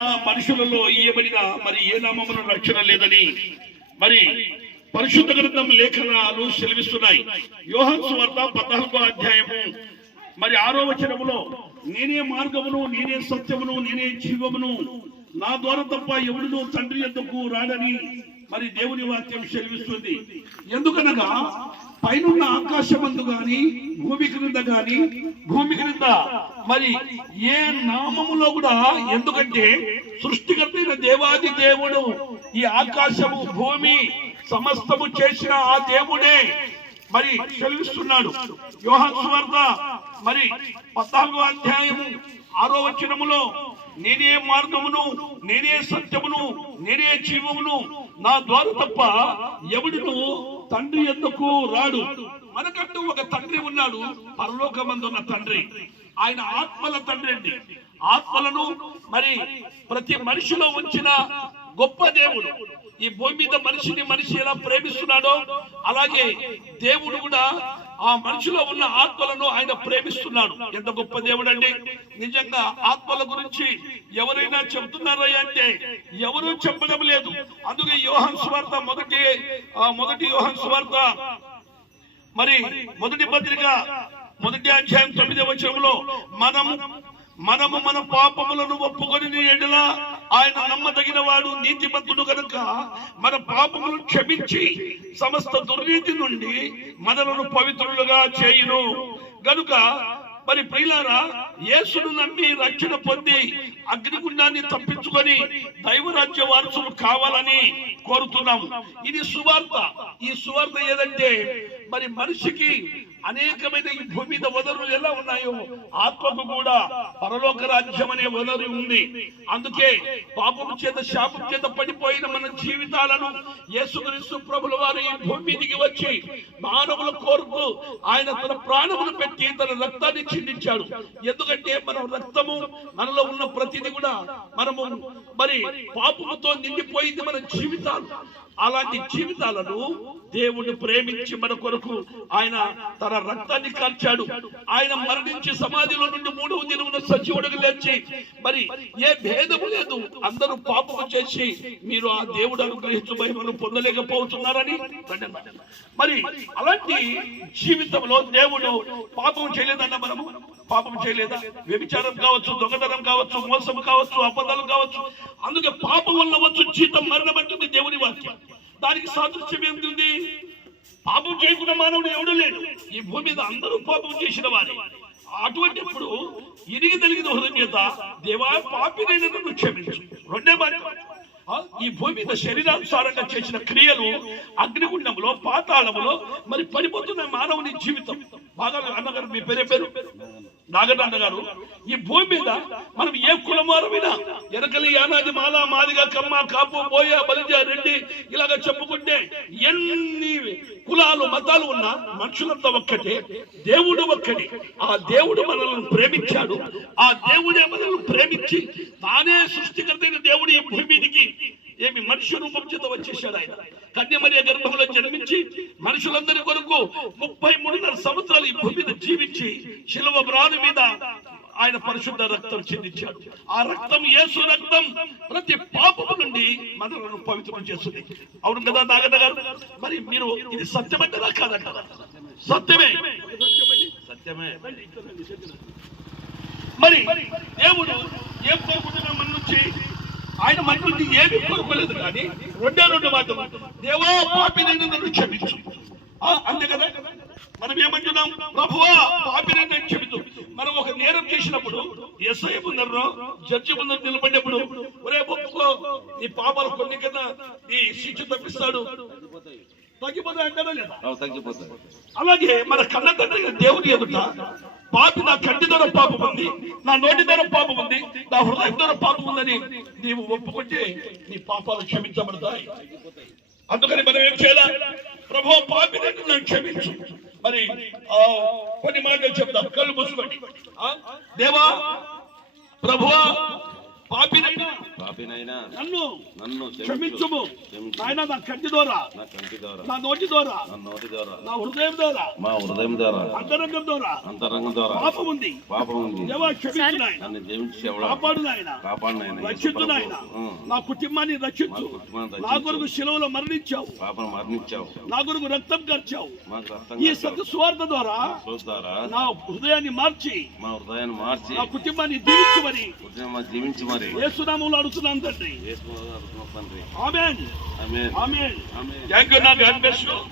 మనుషులలో ఇయ్యబడిన మరి ఏ నామమును రక్షణ లేదని మరి పరిశుద్ధ గ్రంథం లేఖనాలు సెలవిస్తున్నాయి. యోహన్ సువార్త పద్నాలుగో అధ్యాయము. మరి ఆరో వచనములో నేనే మార్గమును నేనే సత్యమును నేనే జీవమును నా ద్వారా తప్ప ఎవడును తండ్రి ఎందుకు రాడని మరి దేవుని వాక్యం చెల్లిస్తుంది ఎందుకనగా పైనున్న ఆకాశమందు గాని భూమి క్రింద గాని భూమి క్రింద మరి ఏ నామములో కూడా ఎందుకంటే సృష్టికర్తైన దేవాది దేవుడు ఈ ఆకాశము భూమి సమస్తము చేసిన ఆ దేవుడే మరి చెల్లిస్తున్నాడు యోహాన్ సువార్త మరి పద్నాలుగో అధ్యాయము ఆరో వచనములో నేనే మార్గమును నేనే సత్యమును నేనే జీవమును నా ద్వారా తప్ప ఎవడును తండ్రి ఎందుకు రాడు? మనకంటూ ఒక తండ్రి ఉన్నాడు పరలోకమందున్న తండ్రి. ఆయన ఆత్మల తండ్రి అండి. ఆత్మలను మరి ప్రతి మనిషిలో ఉంచిన గొప్ప దేవుడు. ఈ భూమి మీద మనిషిని మనిషి ఎలా ప్రేమిస్తున్నాడో అలాగే దేవుడు కూడా ఆ మనిషిలో ఉన్న ఆత్మలను ఆయన ప్రేమిస్తున్నాడు. ఎంత గొప్ప దేవుడు అండి నిజంగా ఆత్మల గురించి ఎవరైనా చెబుతున్నారా అంటే ఎవరూ చెప్పడం లేదు. అందుకే యోహన్ స్వార్థ మొదటి ఆ మొదటి యోహన్ స్వార్థ మరి మొదటి పత్రిక మొదటి అధ్యాయం తొమ్మిదవ వచనంలో మనము మనము మన పాపములను ఒప్పుకొని ఎడలా ఆయన నమ్మదగిన వాడు నీతిమంతుడు కనుక మన పాపములను క్షమించి సమస్త దుర్నీతి నుండి మనలను పవిత్రులుగా చేయును. గనుక మరి ప్రియులారా యేసును నమ్మి రక్షణ పొంది అగ్నిగుండాన్ని తప్పించుకొని దైవరాజ్య వారసులు కావాలని కోరుతున్నాం ఇది సువార్త. ఈ సువార్త ఏదంటే మరి మనిషికి అనేకమైన ఈ భూమి మీద వనరులు ఎలా ఉన్నాయో ఆత్మకు కూడా పరలోక రాజ్యం అనే వనరు ఉంది. అందుకే పాపం చేత శాపం చేత పడిపోయిన మన జీవితాలను యేసుక్రీస్తు ప్రభుల వారు ఈ భూమి మీదకి వచ్చి మానవుల కోరుకు ఆయన తన ప్రాణమును పెట్టి తన రక్తాన్ని చిందించాడు. ఎందుకంటే మన రక్తము మనలో ఉన్న ప్రతిది కూడా మనము మరి పాపముతో నిండిపోయింది మన జీవితాలు. అలాంటి జీవితాలను దేవుడు ప్రేమించి మన కొరకు ఆయన తన రక్తాన్ని కార్చాడు. ఆయన మరణించి సమాధిలో నుండి మూడవ దినమున సజీవుడికి లేచి మరి ఏ భేదము లేదు. అందరూ పాపము చేసి మీరు ఆ దేవుడు అనుగ్రహించు మహిమను పొందలేకపోతున్నారని మరి అలాంటి జీవితంలో దేవుడు పాపం చేయలేదన్న మనము పాపం చేయలేదా? వ్యభిచారం కావచ్చు దొంగతనం కావచ్చు మోసం కావచ్చు అబద్ధాలు కావచ్చు. అందుకే పాపం వల్ల వచ్చు జీతం మరణం అంటుంది దేవుని వాక్యం. దానికి సాదృశ్యం ఏంటుంది పాపం చేయకుండా మానవుడు ఎవడు లేడు. ఈ భూమి మీద అందరూ పాపం చేసిన వారే. అటువంటిప్పుడు ఇరిగి తలిగిన హృదయం చేత దేవా పాపినైన నన్ను క్షమించు. రెండే మాట ఈ భూమి మీద శరీరానుసారంగా చేసిన క్రియలు అగ్నిగుండంలో పాతాళములో మరి పడిపోతున్న మానవుని జీవితం. బాగా అన్నగారు మీ పేరే పేరు? నాగన్న గారు ఈ భూమి మీద మనం ఏ కులమారమైనా ఎనకలి యానాది మాల మాదిగా కమ్మ కాపు బోయ బలిజ రెడ్డి ఇలాగ చెప్పుకుంటే ఎన్ని కులాలు మతాలు ఉన్న మనుషులంతా ఒక్కటే దేవుడు ఒక్కడే. ఆ దేవుడు మనల్ని ప్రేమించాడు. ఆ దేవుడే మనల్ని ప్రేమించి తానే సృష్టికర్తైన దేవుడు ఈ భూమి మీదికి ఏమి మనిషి రూపం చేత వచ్చేసాడు ఆయన. కన్యమర్య గర్భంలో జన్మించి మనుషులందరి కొరకు ముప్పై మూడున్నర సంవత్సరాలు ఈ భూమి మీద జీవించి శిలువ బ్రాను మీద ఆయన పరిశుద్ధ రక్తం చెందించాడు ఆ రక్తం యేసు రక్తం ప్రతి పాపము నుండి మనలను పవిత్రం చేస్తుంది. అవును కదా నాగన్న గారు? మరి మీరు ఇది సత్యమంటారా కాదంటారా? సత్యమే. సత్యమే. మరి దేవుడు ఏం కోరుకుంటున్నాం మన నుంచి? ఆయన మన నుండి ఏమి కోరుకోలేదు కానీ రెండే రెండు మాటలు. దేవా పాపినైనా నన్ను క్షమించు. అంతే కదా? మనం ఏమంటున్నాం? ప్రభువా పాపినైనా క్షమించు. మనం ఒక నేరం చేసినప్పుడు ఎస్ఐ ముందరో జడ్జి ముందర నిలబడినప్పుడు ఒరే ఒప్పుకో ఈ పాపాలు కొన్ని కన్నా ఈ శిక్ష తప్పిస్తాడు. తగ్గిపోతాయి అంటారా లేదా? అవి తగ్గిపోతాయి. అలాగే మన కన్న తండ్రి దేవుని ఎదుట పాపి నా కంటి ధర పాపం ఉంది నా నోటి ధర పాపం ఉంది నా హృదయం ధర పాపం ఉందని నీవు ఒప్పుకుంటే నీ పాపాలు క్షమించబడతాయి. అందుకని మనం ఏం చేయాలి? ప్రభు పాపి నన్ను క్షమించు. మరి ఆ, కొన్ని మాటలు చెప్తాం కళ్ళు మూసుకోండి. దేవా ప్రభువా పాపినైనా నన్ను నన్ను క్షమించుము. క్షమించు. నాయన నా కంటి ద్వారా నా కంటి ద్వారా నా నోటి ద్వారా నా నోటి ద్వారా నా హృదయం ద్వారా మా హృదయం ద్వారా అంతరంగం ద్వారా అంతరంగం ద్వారా పాపం ఉంది. పాపం ఉంది. దేవా క్షమించు నాయన నన్ను జీవించి ఎవడా కాపాడు నాయన కాపాడు నాయన రక్షించు నాయన నా కుటుంబాన్ని రక్షించు. కుటుంబాన్ని నా కొరకు శిలువలో మరణించావు. పాపను మరణించావు. నా కొరకు రక్తం రక్తం ఈ కాచావు. సత్య సువార్త ద్వారా నా హృదయాన్ని మార్చి మా హృదయాన్ని మార్చి నా కుటుంబాన్ని దీవించమని ఉదయం మా జీవించి మరి. ఏసునామంలో tutulandırdın. Yes, Mevla, tutmaklandırın. Amin. Amin. Amin. Amin. Gel gönder, gel beş yol.